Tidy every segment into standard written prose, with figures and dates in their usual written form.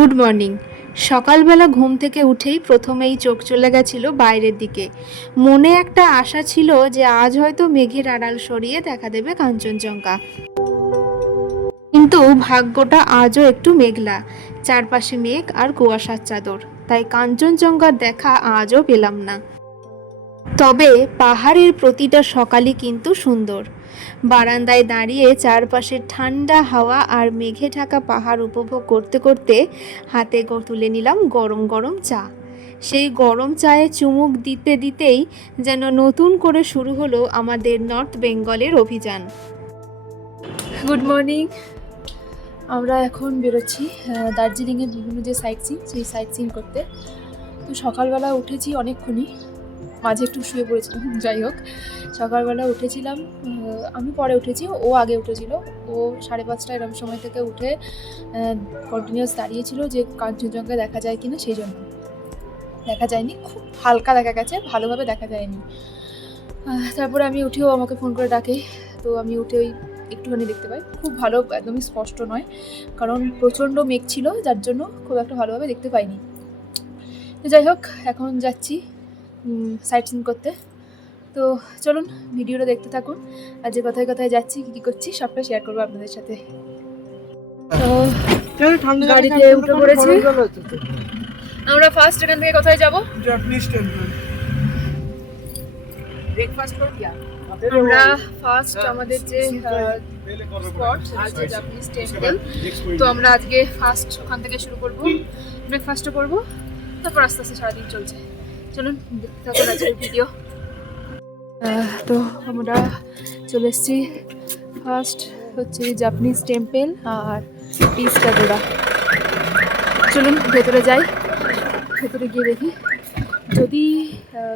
Good morning. সকালবেলা ঘুম থেকে উঠেই প্রথমেই চোখ চলে গেছিল বাইরের দিকে। মনে একটা আশা ছিল যে আজ হয়তো মেঘের আড়াল সরিয়ে দেখা দেবে কাঞ্চনজঙ্ঘা, কিন্তু ভাগ্যটা আজও একটু মেঘলা, চারপাশে মেঘ আর কুয়াশার চাদর, তাই কাঞ্চনজঙ্ঘার দেখা আজও পেলাম না। তবে পাহাড়ের প্রতিটা সকালই কিন্তু সুন্দর। বারান্দায় দাঁড়িয়ে চারপাশের ঠান্ডা হাওয়া আর মেঘে ঢাকা পাহাড় উপভোগ করতে করতে হাতে তুলে নিলাম গরম গরম চা। সেই গরম চায়ে চুমুক দিতে দিতেই যেন নতুন করে শুরু হলো আমাদের নর্থ বেঙ্গলের অভিযান। Good morning. আমরা এখন বেরোচ্ছি দার্জিলিংয়ের বিভিন্ন যে সাইট সিন, সেই সাইট সিন করতে। তো সকালবেলা উঠেছি অনেকক্ষণই, মাঝে একটু শুয়ে পড়েছিলাম। যাই হোক, সকালবেলা উঠেছিলাম, আমি পরে উঠেছি, ও আগে উঠেছিল। ও 5:30 এরকম সময় থেকে উঠে কন্টিনিউয়াস দাঁড়িয়েছিল যে কাঞ্চনজঙ্ঘা দেখা যায় কিনা, সেই জন্য। দেখা যায়নি, খুব হালকা দেখা গেছে, ভালোভাবে দেখা যায়নি। তারপরে আমি উঠেও আমাকে ফোন করে ডাকে, তো আমি উঠে ওই একটুখানি দেখতে পাই। খুব ভালো, একদমই স্পষ্ট নয়, কারণ প্রচণ্ড মেঘ ছিল, যার জন্য খুব একটা ভালোভাবে দেখতে পাইনি। তো যাই হোক, এখন যাচ্ছি সাইট সিন করতে। তো চলুন ভিডিওটা দেখতে থাকুন, আর যে কথায় কথায় যাচ্ছি, কী কী করছি সবটা শেয়ার করবো আপনাদের সাথে। তো গাড়িতে উঠে পড়েছি। আমরা ফার্স্ট এখান থেকে কোথায় যাবো? Japanese temple. ব্রেকফাস্ট করব क्या? আমরা ফার্স্ট আমাদের যে স্পট আছে জাপানিজ টেম্পল, তো আমরা আজকে ফার্স্ট ওখান থেকে শুরু করবো, ব্রেকফাস্টও করবো, তারপর আস্তে আস্তে সারাদিন চলছে। চলুন দেখতে থাকুন আজকের ভিডিও। তো আমরা চলে এসেছি, ফার্স্ট হচ্ছে জাপানিজ টেম্পল আর পিস প্যাগোডা। চলুন ভেতরে যাই, ভেতরে গিয়ে দেখি, যদি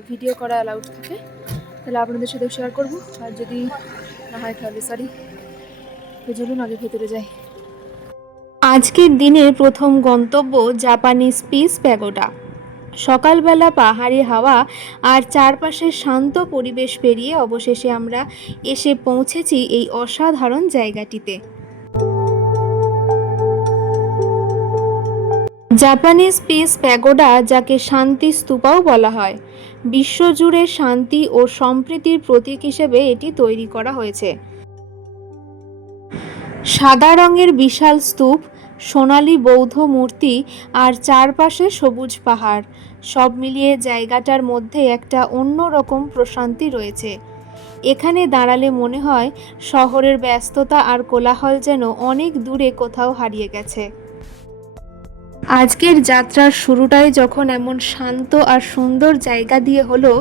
ভিডিও করা অ্যালাউড থাকে তাহলে আপনাদের সাথে শেয়ার করবো, আর যদি না হয় তাহলে সরি। তো চলুন আগে ভেতরে যাই। আজকের দিনের প্রথম গন্তব্য জাপানিজ পিস প্যাগোডা। সকালবেলা পাহাড়ি হাওয়া আর চারপাশের শান্ত পরিবেশ পেরিয়ে অবশেষে আমরা এসে পৌঁছেছি এই অসাধারণ জায়গাটিতে। জাপানিজ পিস প্যাগোডা, যাকে শান্তি স্তূপাও বলা হয়, বিশ্বজুড়ে শান্তি ও সম্প্রীতির প্রতীক হিসেবে এটি তৈরি করা হয়েছে। সাদা রঙের বিশাল স্তূপ, সোনালী বৌদ্ধ মূর্তি আর চারপাশে সবুজ পাহাড়, সব মিলিয়ে জায়গাটার মধ্যে একটা অন্যরকম প্রশান্তি রয়েছে। এখানে দাঁড়ালে মনে হয় শহরের ব্যস্ততা আর কোলাহল যেন অনেক দূরে কোথাও হারিয়ে গেছে। আজকের যাত্রার শুরুটাই যখন এমন শান্ত আর সুন্দর জায়গা দিয়ে হলো,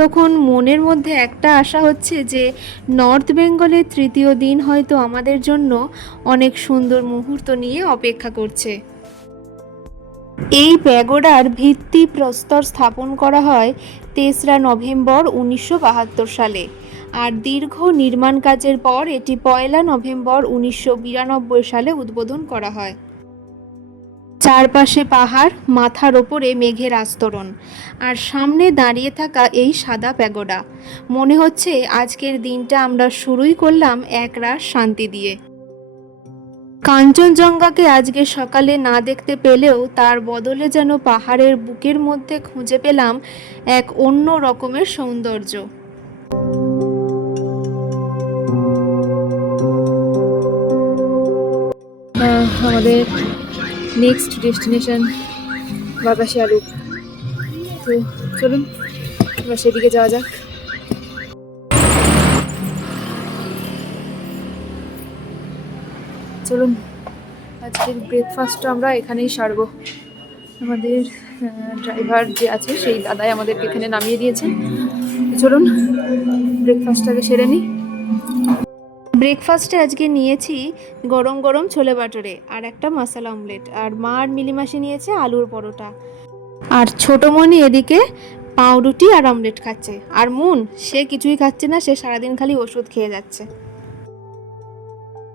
তখন মনের মধ্যে একটা আশা হচ্ছে যে নর্থ বেঙ্গলের তৃতীয় দিন হয়তো আমাদের জন্য অনেক সুন্দর মুহূর্ত নিয়ে অপেক্ষা করছে। এই প্যাগোডার ভিত্তি প্রস্তর স্থাপন করা হয় 3রা নভেম্বর 1972 সালে, আর দীর্ঘ নির্মাণ কাজের পর এটি 1 নভেম্বর 1992 সালে উদ্বোধন করা হয়। চারপাশে পাহাড়, মাথার ওপরে মেঘের আস্তরণ, আর সামনে দাঁড়িয়ে থাকা এই সাদা প্যাগোডা। মনে হচ্ছে আজকের দিনটা আমরা শুরুই করলাম একরাশ শান্তি দিয়ে। কাঞ্চনজঙ্ঘাকে আজকে সকালে না দেখতে পেলেও তার বদলে যেন পাহাড়ের বুকের মধ্যে খুঁজে পেলাম এক অন্য রকমের সৌন্দর্য। আমাদের নেক্সট ডেস্টিনেশন বাতাসিয়া লুপ। তো চলুন এবার সেদিকে যাওয়া যাক। চলুন আজকের ব্রেকফাস্টটা আমরা এখানেই সারবো। আমাদের ড্রাইভার যে আছে সেই দাদাই আমাদেরকে এখানে নামিয়ে দিয়েছেন। চলুন ব্রেকফাস্টটাকে সেরে নিই। ব্রেকফাস্টে আজকে নিয়েছি গরম গরম ছোলে বাটোরে আর একটা মশলা অমলেট, আর মা আর মিলিমাসি নিয়েছে আলুর পরোটা, আর ছোটোমণি এদিকে পাউরুটি আর অমলেট খাচ্ছে, আর মুন সে কিছুই খাচ্ছে না, সে সারাদিন খালি ওষুধ খেয়ে যাচ্ছে।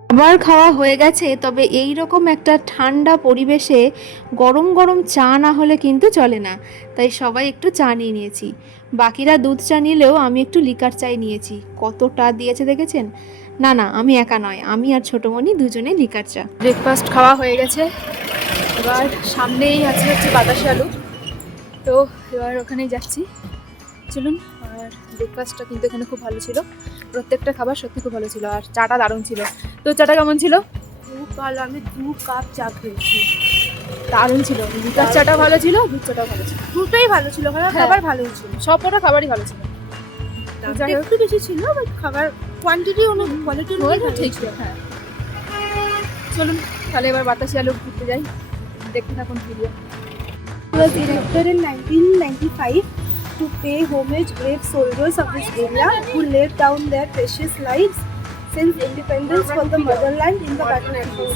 খাবার খাওয়া হয়ে গেছে, তবে এই রকম একটা ঠান্ডা পরিবেশে গরম গরম চা না হলে কিন্তু চলে না, তাই সবাই একটু চা নিয়ে নিয়েছি। বাকিরা দুধ চা নিলেও আমি একটু লিকার চাই নিয়েছি। কতটা দিয়েছে দেখেছেন? না না, আমি একা নয়, আমি আর ছোটোমণি দুজনে লিকার চা। ব্রেকফাস্ট খাওয়া হয়ে গেছে, এবার সামনেই আছে হচ্ছে বাতাসি আলু, তো এবার ওখানেই যাচ্ছি। চলুন। আর ব্রেকফাস্টটা কিন্তু এখানে খুব ভালো ছিল, প্রত্যেকটা খাবার সত্যি খুব ভালো ছিল, আর চাটা দারুণ ছিল। তো চাটা কেমন ছিল? খুব ভালো, আমি 2 কাপ চা খেয়েছি। দারুণ ছিল। দুধের চাটা ভালো ছিল, দুধ চাটাও ভালো ছিল, দুটোই ভালো ছিল, খাবার ভালোই ছিল। সব কটা খাবারই ভালো ছিল। দামটা একটু বেশি ছিল, বাট খাবার কোয়ান্টিটি অনুযায়ী কোয়ালিটি অনুযায়ী ঠিক ছিল। হ্যাঁ, চলুন তাহলে এবার বাতাসি আলু ঘুরতে যাই, দেখতে থাকুন video. was erected in 1995 to pay homage brave soldiers of this area who laid down their precious lives since independence for the motherland in the battlefield.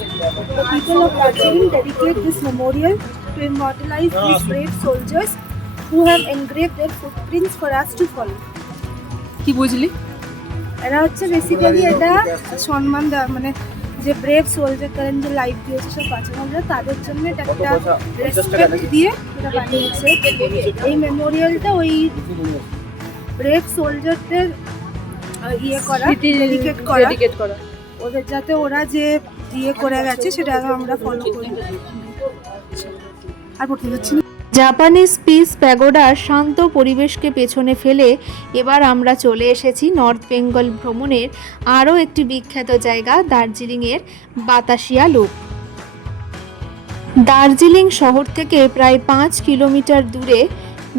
The people of Darjeeling dedicate this memorial to immortalize these brave soldiers who have engraved their footprints for us to follow. কি বুঝলি? এরা হচ্ছে basically এটা সম্মান দেওয়া, মানে যে brave soldier করেন, যে লাইফ দিয়েছে সব বাচ্চারা, তাদের জন্য এটা একটা রেসপেক্ট দিয়ে এটা বানিয়েছে। এই মেমোরিয়ালটা ওই ব্রেভ সোলজারদের ইয়ে করা, ডেডিকেট করা, ওদের যাতে ওরা যে ইয়ে করে গেছে সেটা আমরা ফলো করি। আর পড়তে যাচ্ছি না। জাপানিজ পিস প্যাগোডার শান্ত পরিবেশকে পেছনে ফেলে এবার আমরা চলে এসেছি নর্থ বেঙ্গল ভ্রমণের আরও একটি বিখ্যাত জায়গা, দার্জিলিংয়ের বাতাসিয়া লুপ। দার্জিলিং শহর থেকে প্রায় 5 কিলোমিটার দূরে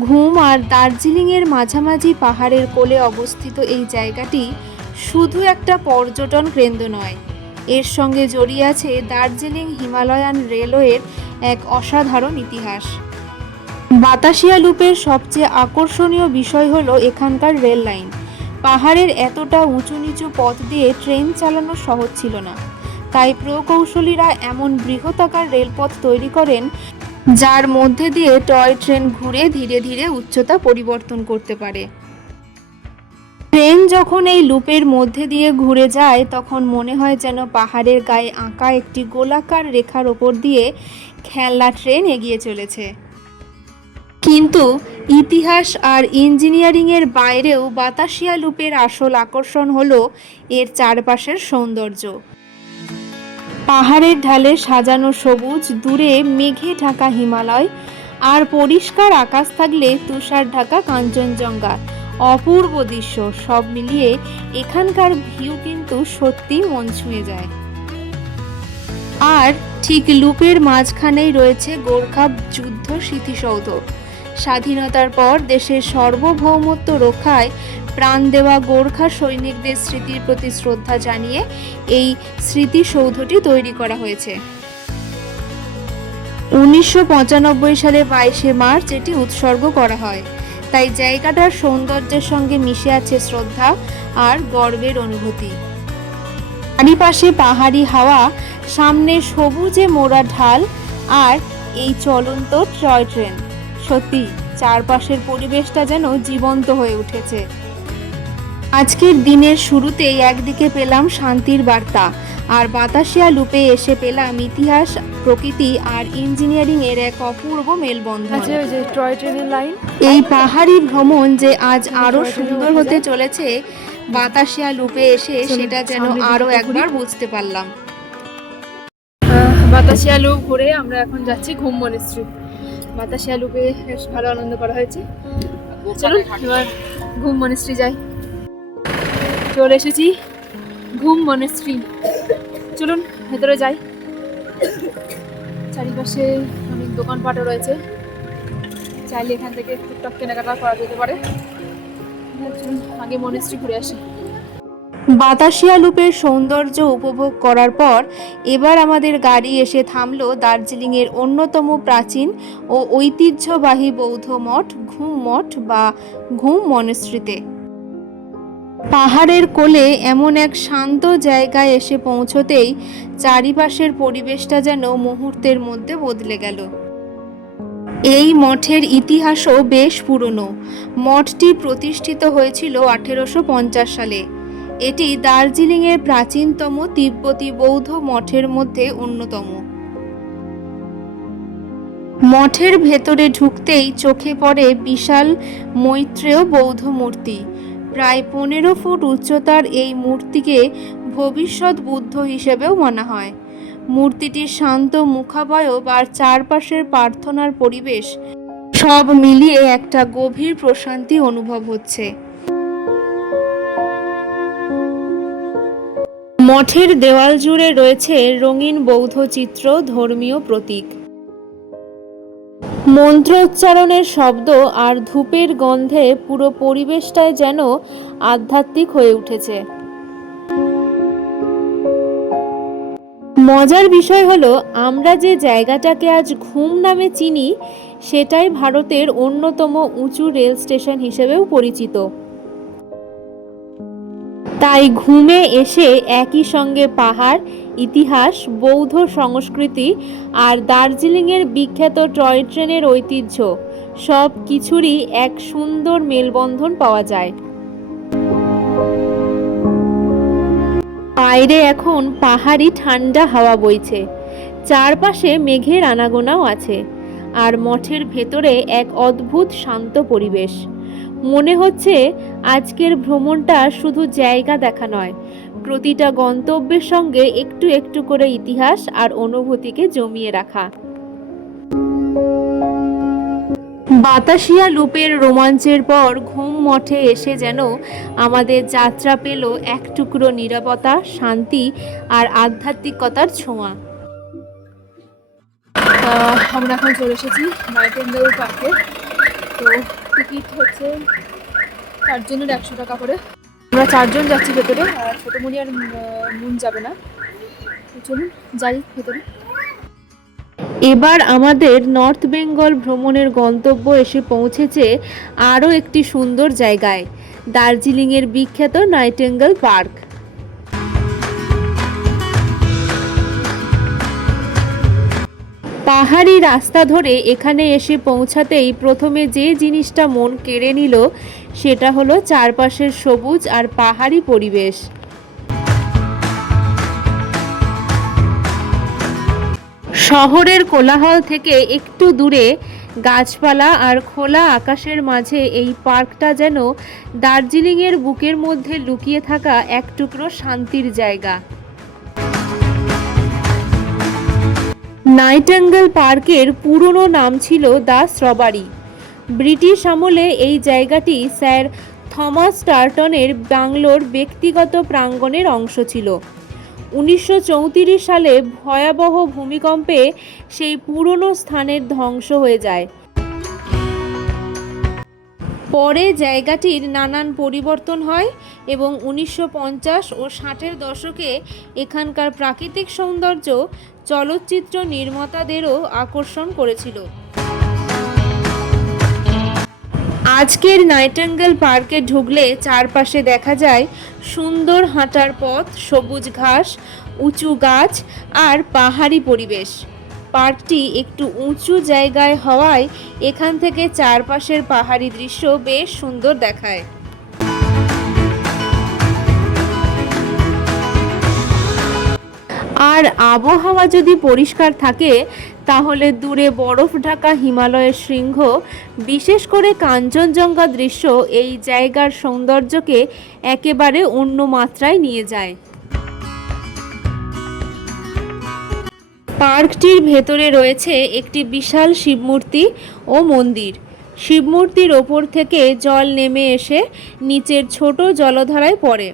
ঘুম আর দার্জিলিংয়ের মাঝামাঝি পাহাড়ের কোলে অবস্থিত এই জায়গাটি শুধু একটা পর্যটন কেন্দ্র নয়, এর সঙ্গে জড়িয়ে আছে দার্জিলিং হিমালয়ান রেলওয়ের এক অসাধারণ ইতিহাস। বাতাসিয়া লুপের সবচেয়ে আকর্ষণীয় বিষয় হলো এখানকার রেল লাইন। পাহাড়ের এতটা উঁচু নিচু পথ দিয়ে ট্রেন চালানো সহজ ছিল না, তাই প্রকৌশলীরা এমন বৃহদাকার রেলপথ তৈরি করেন যার মধ্যে দিয়ে টয় ট্রেন ঘুরে ধীরে ধীরে উচ্চতা পরিবর্তন করতে পারে। ট্রেন যখন এই লুপের মধ্যে দিয়ে ঘুরে যায় তখন মনে হয় যেন পাহাড়ের গায়ে আঁকা একটি গোলাকার রেখার ওপর দিয়ে খেলনা ট্রেন এগিয়ে চলেছে। কিন্তু ইতিহাস আর ইঞ্জিনিয়ারিংয়ের বাইরেও বাতাসিয়া লুপের আসল আকর্ষণ হলো এর চারপাশের সৌন্দর্য। পাহাড়ের ঢালে সাজানো সবুজ, দূরে মেঘে ঢাকা হিমালয়, আর পরিষ্কার আকাশ থাকলে তুষার ঢাকা কাঞ্চনজঙ্ঘা, অপূর্ব দৃশ্য। সব মিলিয়ে এখানকার ভিউ কিন্তু সত্যি মন ছুঁয়ে যায়। আর ঠিক লুপের মাঝখানেই রয়েছে গোর্খা যুদ্ধ স্মৃতিসৌধ। স্বাধীনতার পর দেশের সার্বভৌমত্ব রক্ষায় প্রাণ দেওয়া গোর্খা সৈনিকদের স্মৃতির প্রতি শ্রদ্ধা জানিয়ে এই স্মৃতিসৌধটি তৈরি করা হয়েছে। 1995 সালে 22শে মার্চ এটি উৎসর্গ করা হয়, তাই জায়গাটার সৌন্দর্যের সঙ্গে মিশে আছে শ্রদ্ধা আর গর্বের অনুভূতি। চারিপাশে পাহাড়ি হাওয়া, সামনে সবুজে মোড়া ঢাল আর এই চলন্ত টয় ট্রেন, সত্যি চারপাশের পরিবেশটা যেন জীবন্ত হয়ে উঠেছে। আজকের দিনের শুরুতেই একদিকে পেলাম শান্তির বার্তা, আর বাতাসিয়া লুপে এসে পেলাম ইতিহাস, প্রকৃতি আর ইঞ্জিনিয়ারিং এর এক অপূর্ব মেলবন্ধন। আছে ওই যে টয় ট্রেনের লাইন। এই পাহাড়ি ভ্রমণ যে আজ আরো সুন্দর হতে চলেছে বাতাসিয়া লুপে এসে, সেটা যেন আরো একবার বুঝতে পারলাম। বাতাসিয়া লুপ ঘুরে আমরা এখন যাচ্ছি ঘুম মনেস্ট্রি। বাতাসিয়া লুপে বেশ ভালো আনন্দ করা হয়েছে। চলুন এবার ঘুম মনেস্ট্রি যাই। চলে এসেছি ঘুম মনেস্ট্রি, চলুন ভেতরে যাই। চারিপাশে অনেক দোকানপাটও রয়েছে, চাইলে এখান থেকে টুকটাক কেনাকাটা করা যেতে পারে। চলুন আগে মনেস্ট্রি ঘুরে আসি। বাতাসিয়া লুপের সৌন্দর্য উপভোগ করার পর এবার আমাদের গাড়ি এসে থামলো দার্জিলিংয়ের অন্যতম প্রাচীন ও ঐতিহ্যবাহী বৌদ্ধ মঠ ঘুম মঠ বা ঘুম মনেস্ট্রিতে। পাহাড়ের কোলে এমন এক শান্ত জায়গায় এসে পৌঁছতেই চারিপাশের পরিবেশটা যেন মুহূর্তের মধ্যে বদলে গেল। এই মঠের ইতিহাসও বেশ পুরনো। মঠটি প্রতিষ্ঠিত হয়েছিল 1850 সালে। এটি দার্জিলিংয়ের প্রাচীনতম তিব্বতী বৌদ্ধ মঠের মধ্যে অন্যতম। মঠের ভেতরে ঢুকতেই চোখে পড়ে বিশাল মৈত্রেয় বৌদ্ধ মূর্তি। প্রায় 15 ফুট উচ্চতার এই মূর্তিকে ভবিষ্যৎ বুদ্ধ হিসেবেও মানা হয়। মূর্তিটির শান্ত মুখাবয়ব আর চারপাশের প্রার্থনার পরিবেশ সব মিলিয়ে একটা গভীর প্রশান্তি অনুভব হচ্ছে। মঠের দেওয়াল জুড়ে রয়েছে রঙিন বৌদ্ধ চিত্র, ধর্মীয় প্রতীক। মন্ত্র উচ্চারণের শব্দ আর ধূপের গন্ধে পুরো পরিবেশটাই যেন আধ্যাত্মিক হয়ে উঠেছে। মজার বিষয় হলো, আমরা যে জায়গাটাকে আজ ঘুম নামে চিনি সেটাই ভারতের অন্যতম উঁচু রেল স্টেশন হিসেবেও পরিচিত। তাই ঘুমে এসে একই সঙ্গে পাহাড়, ইতিহাস, বৌদ্ধ সংস্কৃতি আর দার্জিলিংয়ের বিখ্যাত টয় ট্রেনের ঐতিহ্য সব কিছুরই এক সুন্দর মেলবন্ধন পাওয়া যায়। বাইরে এখন পাহাড়ি ঠান্ডা হাওয়া বইছে, চারপাশে মেঘের আনাগোনাও আছে, আর মঠের ভেতরে এক অদ্ভুত শান্ত পরিবেশ। মনে হচ্ছে আজকের ভ্রমণটা শুধু জায়গা দেখা নয়, প্রতিটা গন্তব্যের সঙ্গে একটু একটু করে ইতিহাস আর অনুভূতিকে জমিয়ে রাখা। বাতাসিয়া লুপের রোমাঞ্চের পর ঘুম মঠে এসে যেন আমাদের যাত্রা পেল এক টুকরো নীরবতা, শান্তি আর আধ্যাত্মিকতার ছোঁয়া। আমরা এখন চলে এসেছি নাইটেঙ্গেল পার্কে। তো টিকিট হচ্ছে 4 জনের 100 টাকা করে। আমরা 4 জন যাচ্ছি ভেতরে, আর ছোটোমণি আর মুন যাবে না। তো চলুন যাই ভেতরে। এবার আমাদের নর্থ বেঙ্গল ভ্রমণের গন্তব্য এসে পৌঁছেছে আরও একটি সুন্দর জায়গায়, দার্জিলিংয়ের বিখ্যাত নাইটেঙ্গেল পার্ক। পাহাড়ি রাস্তা ধরে এখানে এসে পৌঁছাতেই প্রথমে যে জিনিসটা মন কেড়ে নিল সেটা হলো চারপাশের সবুজ আর পাহাড়ি পরিবেশ। শহরের কোলাহল থেকে একটু দূরে গাছপালা আর খোলা আকাশের মাঝে এই পার্কটা যেন দার্জিলিংয়ের বুকের মধ্যে লুকিয়ে থাকা এক টুকরো শান্তির জায়গা। নাইটেঙ্গেল পার্কের পুরনো নাম ছিল দ্য স্ট্রবেরি। ব্রিটিশ আমলে এই জায়গাটি স্যার থমাস টার্টনের বাংলোর ব্যক্তিগত প্রাঙ্গণের অংশ ছিল। 1934 সালে ভয়াবহ ভূমিকম্পে সেই পুরনো স্থানের ধ্বংস হয়ে যায়। পরে জায়গাটির নানান পরিবর্তন হয় এবং 1950 ও 60-এর দশকে এখানকার প্রাকৃতিক সৌন্দর্য চলচ্চিত্র নির্মাতাদেরও আকর্ষণ করেছিল। আজকের নাইটেঙ্গেল পার্কে ঢুকলে চারপাশে দেখা যায় সুন্দর হাঁটার পথ, সবুজ ঘাস, উঁচু গাছ আর পাহাড়ি পরিবেশ। পার্কটি একটু উঁচু জায়গায় হওয়ায় এখান থেকে চারপাশের পাহাড়ি দৃশ্য বেশ সুন্দর দেখায়। আর আবহাওয়া যদি পরিষ্কার থাকে তাহলে দূরে বরফ ঢাকা হিমালয়ের শৃঙ্গ, বিশেষ করে কাঞ্চনজঙ্ঘা দৃশ্য এই জায়গার সৌন্দর্যকে একেবারে অন্য মাত্রায় নিয়ে যায়। পার্কটির ভেতরে রয়েছে একটি বিশাল শিবমূর্তি ও মন্দির। শিবমূর্তির ওপর থেকে জল নেমে এসে নিচের ছোট জলধারায় পড়ে।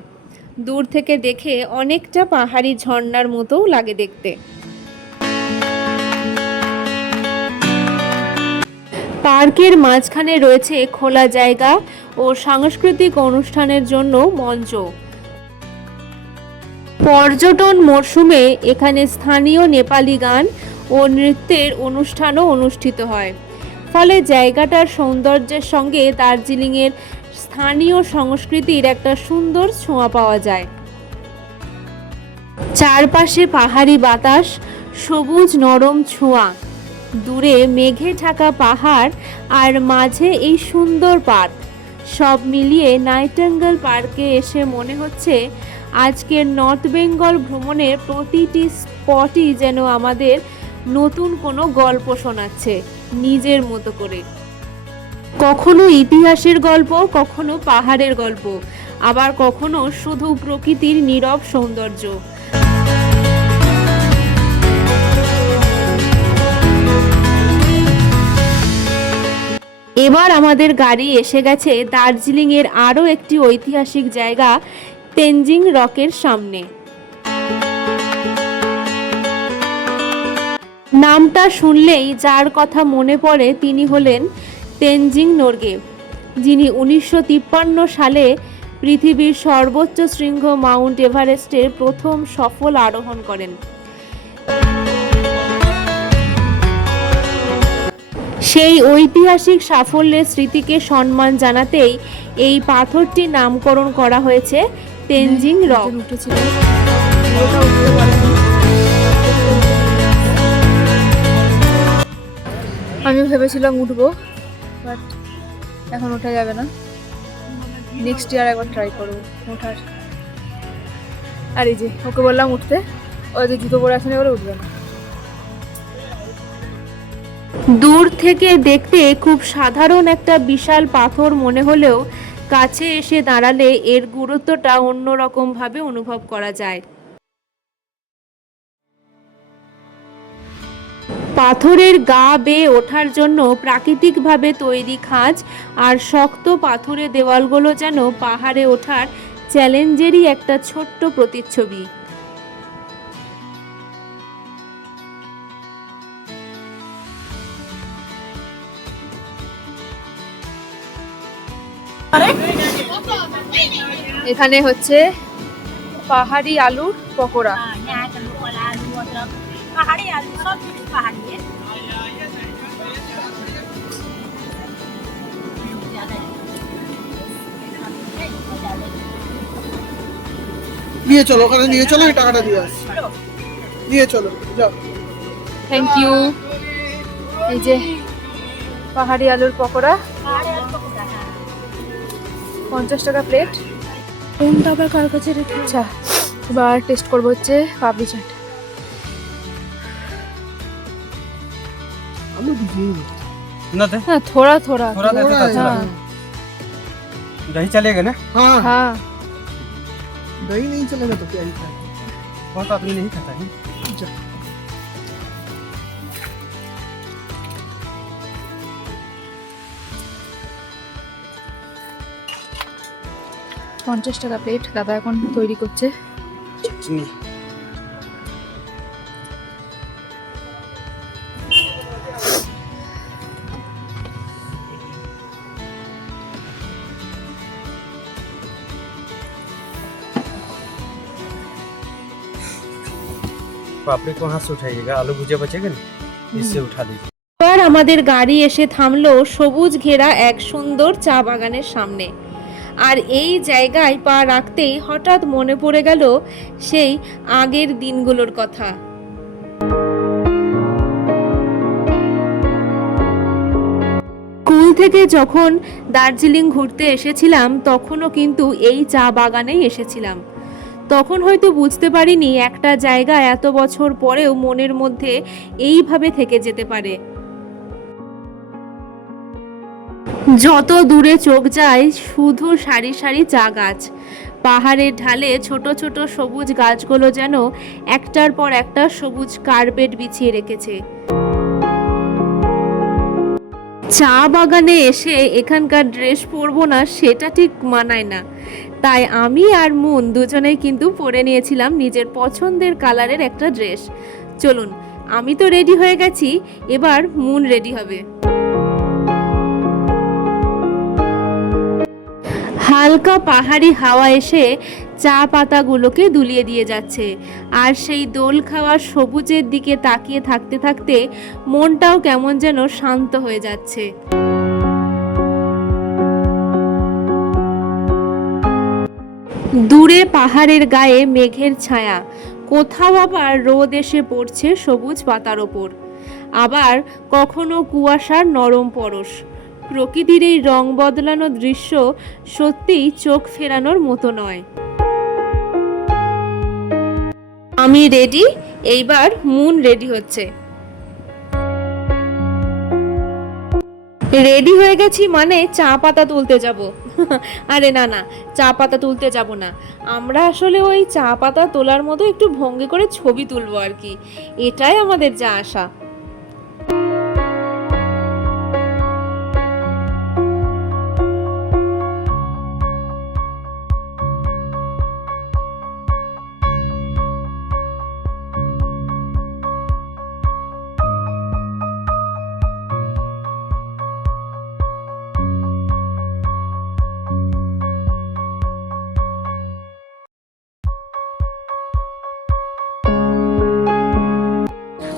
দূর থেকে দেখে অনেকটা পাহাড়ি ঝর্ণার মতোও লাগে দেখতে। পার্কের মাঝখানে রয়েছে খোলা জায়গা ও সাংস্কৃতিক অনুষ্ঠানের জন্য মঞ্চ। পর্যটন মরশুমে এখানে স্থানীয় নেপালি গান ও নৃত্যের অনুষ্ঠানও অনুষ্ঠিত হয়। ফলে জায়গাটার সৌন্দর্যের সঙ্গে দার্জিলিংয়ের স্থানীয় সংস্কৃতির একটা সুন্দর ছোঁয়া পাওয়া যায়। চারপাশে পাহাড়ি বাতাস, সবুজ নরম ছোঁয়া, দূরে মেঘে ঢাকা পাহাড় আর মাঝে এই সুন্দর পার্ক, সব মিলিয়ে নাইটেঙ্গেল পার্কে এসে মনে হচ্ছে আজকের নর্থ বেঙ্গল ভ্রমণের প্রতিটি স্পটই যেন আমাদের নতুন কোনো গল্প শোনাচ্ছে নিজের মতো করে। কখনো ইতিহাসের গল্প, কখনো পাহাড়ের গল্প, আবার কখনো শুধু প্রকৃতির নীরব সৌন্দর্য। এবার আমাদের গাড়ি এসে গেছে দার্জিলিংয়ের আরও একটি ঐতিহাসিক জায়গা তেনজিং রকের সামনে। নামটা শুনলেই যার কথা মনে পড়ে তিনি হলেন তেনজিং নোরগে, যিনি 1953 সালে পৃথিবীর সর্বোচ্চ শৃঙ্গ মাউন্ট এভারেস্টের প্রথম সফল আরোহণ করেন। সেই ঐতিহাসিক সাফল্যের স্মৃতিকে সম্মান জানাতেই এই পাথরটির নামকরণ করা হয়েছে তেনজিং রক। আমি ভেবেছিলাম উঠবো, বাট এখন ওঠা যাবে না। নেক্সট ইয়ার একবার ট্রাই করবো ওঠার। আর এই যে ওকে বললাম উঠতে, ওই যে জুতো পরে আসেনি বলে উঠবে না। দূর থেকে দেখতে খুব সাধারণ একটা বিশাল পাথর মনে হলেও কাছে এসে দাঁড়ালে এর গুরুত্বটা অন্যরকম ভাবে অনুভব করা যায়। পাথরের গা বেয়ে ওঠার জন্য প্রাকৃতিকভাবে তৈরি খাঁজ আর শক্ত পাথুরে দেওয়ালগুলো যেন পাহাড়ে ওঠার চ্যালেঞ্জেরই একটা ছোট্ট প্রতিচ্ছবি। এখানে হচ্ছে পাহাড়ি আলুর পকোড়া। নিয়ে চলো, ওখানে নিয়ে চলো, এই টাকাটা দিয়ে আসছি। নিয়ে চলো, যাও। Thank you. এই যে পাহাড়ি আলুর পকোড়া, 50 টাকা প্লেট। কোনটা আবার কার কাছে রেখে? আচ্ছা, এবার টেস্ট করবো হচ্ছে পাপড়ি চাট। आलू दीजिए हाँ थोड़ा थोड़ा थोड़ा हाँ दही चलेगा ना? हाँ हाँ दही नहीं चलेगा तो क्या ही खाए। बहुत आदमी नहीं खाता है। जा। 50 টাকা প্লেট দাদা এখন তৈরি করছে। चटनी पापड़ी को हाथ से उठाइएगा, आलू भुजिया बचेगा ना, इससे उठा लीजिए। এবার আমাদের গাড়ি এসে থামলো সবুজ ঘেরা এক সুন্দর চা বাগানের সামনে। আর এই জায়গায় পা রাখতেই হঠাৎ মনে পড়ে গেল সেই আগের দিনগুলোর কথা। স্কুল থেকে যখন দার্জিলিং ঘুরতে এসেছিলাম তখনও কিন্তু এই চা বাগানেই এসেছিলাম। তখন হয়তো বুঝতে পারিনি একটা জায়গা এত বছর পরেও মনের মধ্যে এইভাবে থেকে যেতে পারে। যত দূরে চোখ যায় শুধু সারি সারি চা গাছ, পাহাড়ের ঢালে ছোট ছোট সবুজ গাছগুলো যেন একটার পর একটা সবুজ কার্পেট বিছিয়ে রেখেছে। চা বাগানে এসে এখানকার ড্রেস পরবো না সেটা ঠিক মানায় না, তাই আমি আর মুন দুজনেই কিন্তু পরে নিয়েছিলাম নিজের পছন্দের কালারের একটা ড্রেস। চলুন, আমি তো রেডি হয়ে গেছি, এবার মুন রেডি হবে। হালকা পাহাড়ি হাওয়া এসে চা পাতাগুলোকে দুলিয়ে দিয়ে যাচ্ছে, আর সেই দোল খাওয়া সবুজের দিকে তাকিয়ে থাকতে থাকতে মনটাও কেমন যেন শান্ত হয়ে যাচ্ছে। দূরে পাহাড়ের গায়ে মেঘের ছায়া, কোথাও আবার রোদ এসে পড়ছে সবুজ পাতার ওপর, আবার কখনো কুয়াশার নরম পরশ। প্রকৃতির এই রং বদলানো দৃশ্য সত্যিই চোখ ফেরানোর মতো নয়। আমি রেডি, এইবার মুন রেডি হচ্ছে। রেডি হয়ে গেছি মানে চা পাতা তুলতে যাব। আরে না না, চা পাতা তুলতে যাব না, আমরা আসলে ওই চা পাতা তোলার মতো একটু ভঙ্গি করে ছবি তুলবো আর কি, এটাই আমাদের যা আশা।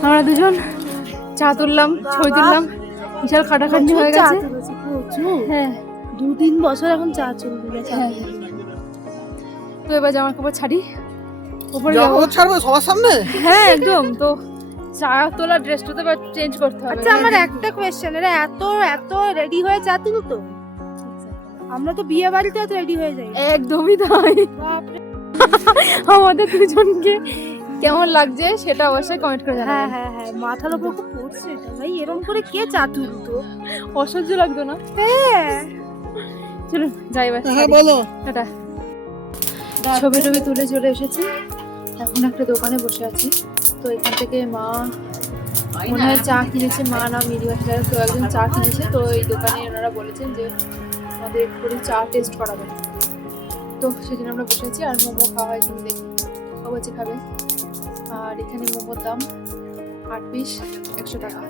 আমরা দুজন চা তুললাম, ছবি তুললাম, বিশাল খাটাখাটনি হয়ে চা গেছে। তুলেছি প্রচুর, হ্যাঁ 2-3 বছর এখন চা চলবে। হ্যাঁ। তো এবার জামা কাপড় ছাড়ি, উপরে যাবো। জামা ছাড়বে সবার সামনে? হ্যাঁ একদম। তো চা তোলা ড্রেসটা তো চেঞ্জ করতে হবে। আচ্ছা আমার একটা কোয়েশ্চেন, এরা এত এত রেডি হয়ে চা তুলতো? আমরা তো বিয়ে বাড়িতে এত রেডি হয়ে যাই। একদমই তাই। বাপরে। আমাদের দুজনকে কেমন লাগছে সেটা অবশ্যই কমেন্ট করে হ্যাঁ জানাবেন। হ্যাঁ হ্যাঁ, মাথার উপর খুব পড়ছে এটা ভাই, এরকম করে কে চা তুলতো? অসহ্য লাগতো না? হ্যাঁ চলুন যাই এবার। হ্যাঁ বলো। টাটা। ছবি টবি তুলে চলে এসেছি, এখন একটা দোকানে বসে আছি। তো এখান থেকে মা মনে হয় চা কিনেছে, মা না মিডিয়াটা তো একজন চা কিনেছে। তো এই দোকানে ওনারা বলেছেন যে আমাদের একটু করে চা টেস্ট করাবেন, তো সেজন্য আমরা বসে আছি। আর মোমো খাওয়া হয় কিনা দেখি, ও বলছে খাবে। আর এখানে মোমোর দাম 8 পিস 100 টাকা।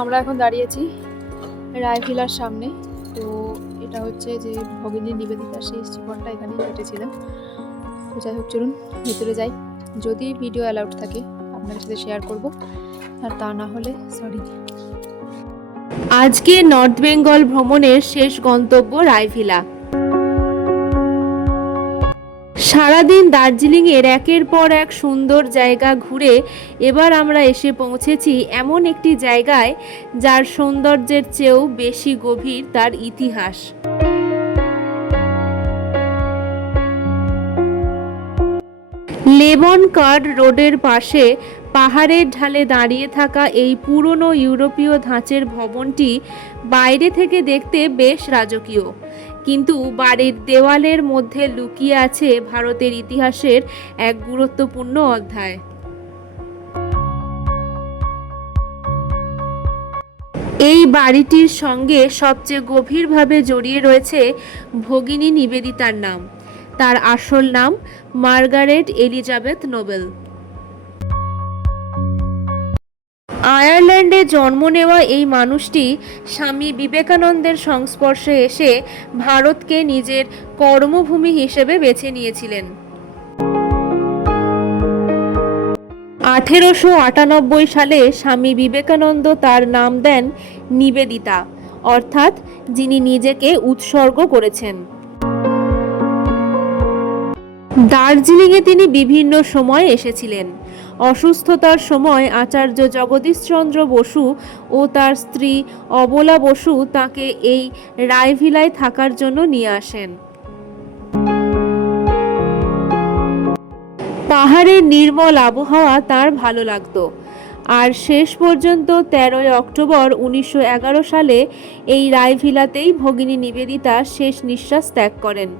আমরা এখন দাঁড়িয়েছি রায়ভিলার সামনে। তো এটা হচ্ছে যে ভগিনী নিবেদিতা সেই জীবনটা এখানেই কেটেছিলেন। তো যাই হোক চলুন ভিতরে যাই, যদি ভিডিও অ্যালাউড থাকে আপনাদের সাথে শেয়ার করব, আর তা না হলে সরি। আজকে নর্থ বেঙ্গল ভ্রমণের শেষ গন্তব্য রায়ভিলা। সারাদিন দার্জিলিংয়ের একের পর এক সুন্দর জায়গা ঘুরে এবার আমরা এসে পৌঁছেছি এমন একটি জায়গায় যার সৌন্দর্যের চেয়েও বেশি গভীর তার ইতিহাস। লেমন কার্ড রোডের পাশে পাহাড়ের ঢালে দাঁড়িয়ে থাকা এই পুরনো ইউরোপীয় ধাঁচের ভবনটি বাইরে থেকে দেখতে বেশ রাজকীয়, কিন্তু বাড়ির দেওয়ালের মধ্যে লুকিয়ে আছে ভারতের ইতিহাসের এক গুরুত্বপূর্ণ অধ্যায়। এই বাড়িটির সঙ্গে সবচেয়ে গভীরভাবে জড়িয়ে রয়েছে ভগিনী নিবেদিতার নাম। তার আসল নাম মার্গারেট এলিজাবেথ নোবেল। আয়ারল্যান্ডে জন্ম নেওয়া এই মানুষটি স্বামী বিবেকানন্দের সংস্পর্শে এসে ভারতকে নিজের কর্মভূমি হিসেবে বেছে নিয়েছিলেন। 1898 সালে স্বামী বিবেকানন্দ তার নাম দেন নিবেদিতা, অর্থাৎ যিনি নিজেকে উৎসর্গ করেছেন। দার্জিলিংয়ে তিনি বিভিন্ন সময় এসেছিলেন। অসুস্থতার সময় আচার্য জগদীশচন্দ্র বসু ও তার স্ত্রী অবলা বসু তাকে এই রায়ভিলায় থাকার জন্য নিয়ে আসেন। পাহাড়ের নির্মল আবহাওয়া তার ভালো লাগতো, আর শেষ পর্যন্ত 13 অক্টোবর 1911 সালে এই রায়ভিলাতেই ভগিনী নিবেদিতা শেষ নিঃশ্বাস ত্যাগ করেন।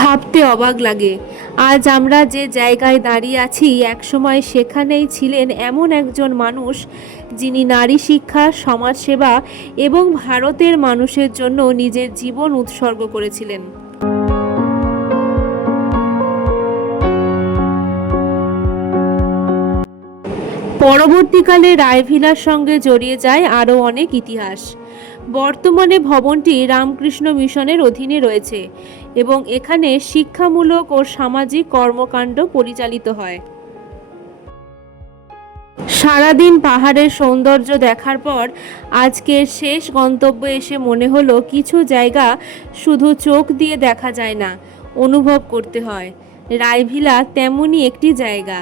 ভাবতে অবাক লাগে, আজ আমরা যে জায়গায় দাঁড়িয়ে আছি একসময় সেখানেই ছিলেন এমন একজন মানুষ যিনি নারী শিক্ষা, সমাজসেবা এবং ভারতের মানুষের জন্য নিজের জীবন উৎসর্গ করেছিলেন। পরবর্তীকালে রায়ভিলার সঙ্গে জড়িয়ে যায় আরও অনেক ইতিহাস। বর্তমানে ভবনটি রামকৃষ্ণ মিশনের অধীনে রয়েছে এবং এখানে শিক্ষামূলক ও সামাজিক কর্মকাণ্ড পরিচালিত হয়। সারাদিন পাহাড়ের সৌন্দর্য দেখার পর আজকের শেষ গন্তব্যে এসে মনে হলো কিছু জায়গা শুধু চোখ দিয়ে দেখা যায় না, অনুভব করতে হয়। রায়ভিলা তেমনই একটি জায়গা।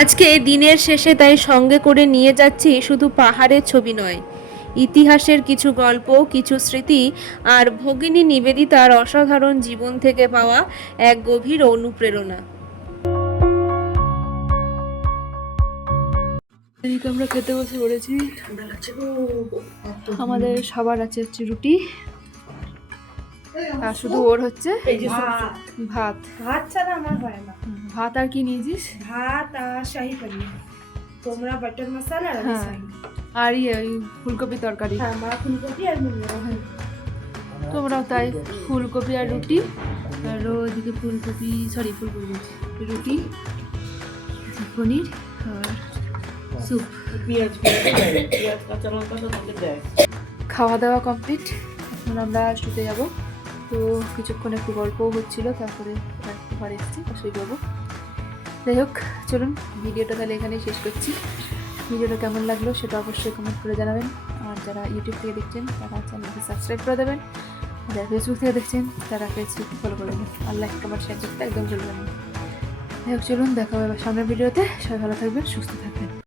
আজকে দিনের শেষে তাই সঙ্গে করে নিয়ে যাচ্ছি শুধু পাহাড়ের ছবি নয়, ইতিহাসের কিছু গল্প, কিছু স্মৃতি আর ভগিনী নিবেদিতার অসাধারণ জীবন থেকে পাওয়া এক গভীর অনুপ্রেরণা। এদিকে আমরা খেতে বসে পড়েছি। আমাদের সবার আছে হচ্ছে রুটি, আর শুধু ওর হচ্ছে ভাত। ভাত ছাড়া আমার হয় না। ভাত আর কি নিয়েছিস? ভাত আর শাহি পনির, তোমরা বাটার মশলা আর আমি হ্যাঁ। শাহি। আর ইয়ে ওই ফুলকপি তরকারি। হ্যাঁ, মা ফুলকপি আর মুলো। তোমরাও তাই, ফুলকপি আর রুটি। আর ওইদিকে ফুলকপি বলছি, রুটি, পনির আর স্যুপ। খাওয়া দাওয়া কমপ্লিট, এখন আমরা শুতে যাব। তো কিছুক্ষণ একটু গল্পও হচ্ছিল, তারপরে ঘরে এসেছি, শুয়ে যাবো। যাই হোক, চলুন ভিডিওটা তাহলে এখানেই শেষ করছি। ভিডিওটা কেমন লাগলো সেটা অবশ্যই কমেন্ট করে জানাবেন। আর যারা ইউটিউব থেকে দেখছেন তারা চ্যানেলকে সাবস্ক্রাইব করে দেবেন, যারা ফেসবুক থেকে দেখছেন তারা ফেসবুক ফলো করে দেবেন। আর লাইক কমেন্ট শেয়ার করতে একদম ভুলবেন না। যাই হোক, চলুন দেখা হবে সামনের ভিডিওতে। সবাই ভালো থাকবেন, সুস্থ থাকবেন।